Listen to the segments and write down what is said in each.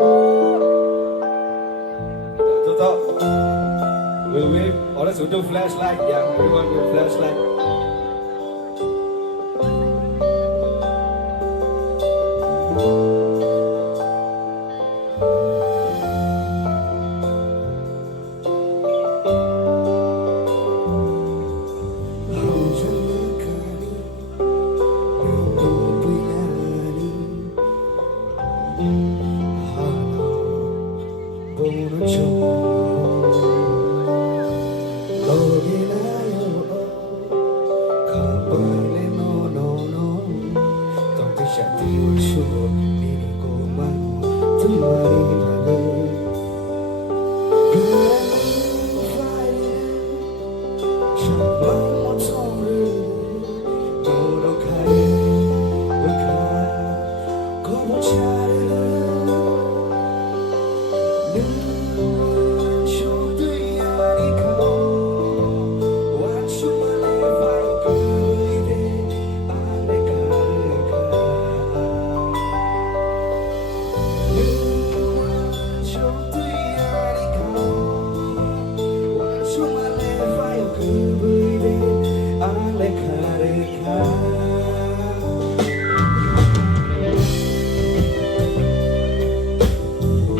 We also do flashlight. Yeah, everyone with flashlight.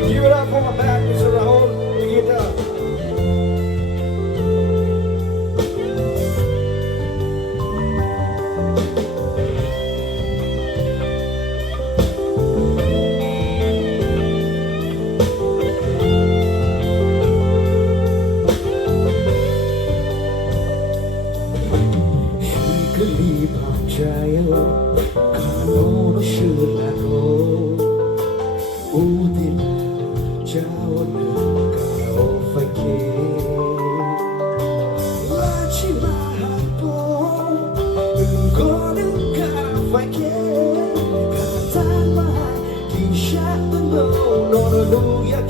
Give it up for my man, Mr. Rahul, the guitar. Shingli Panchayo, Kano Shulano, Udila, Jawana, Karo Fake, Lachi Mahapo, Gordon Karo Fake, Katama, Kishapano, Hallelujah,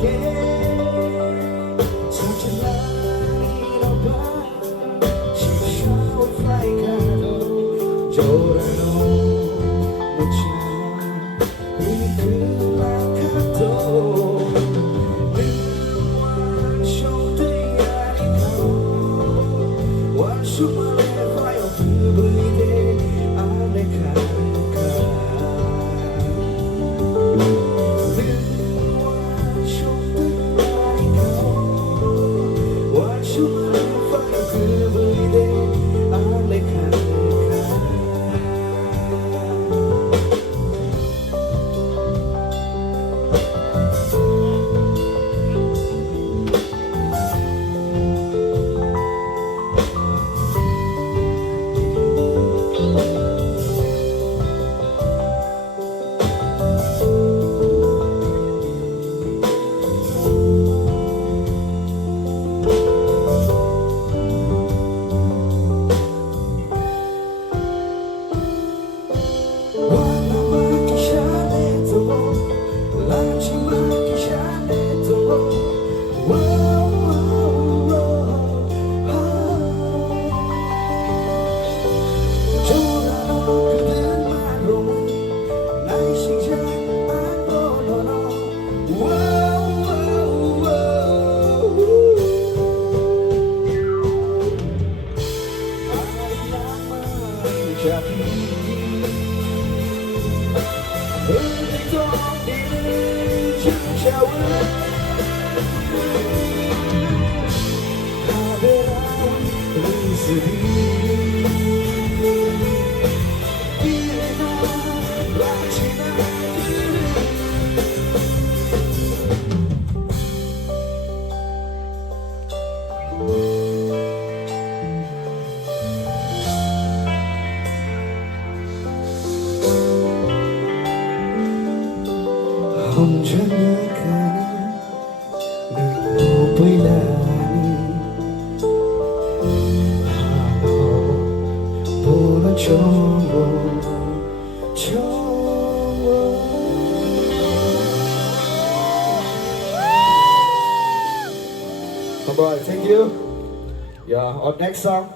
such a line of blood, she showed like Jorano, Mucha, Rikulakato, One show the Yariko, one Shumare, Fire, Kwbwi, Alekaka. One show the Yariko, one Shumare, Fire, Kwbwi, Alekaka. 혼자 나가는 Kwbwi 보는 정보 Alright, thank you. Yeah, our next song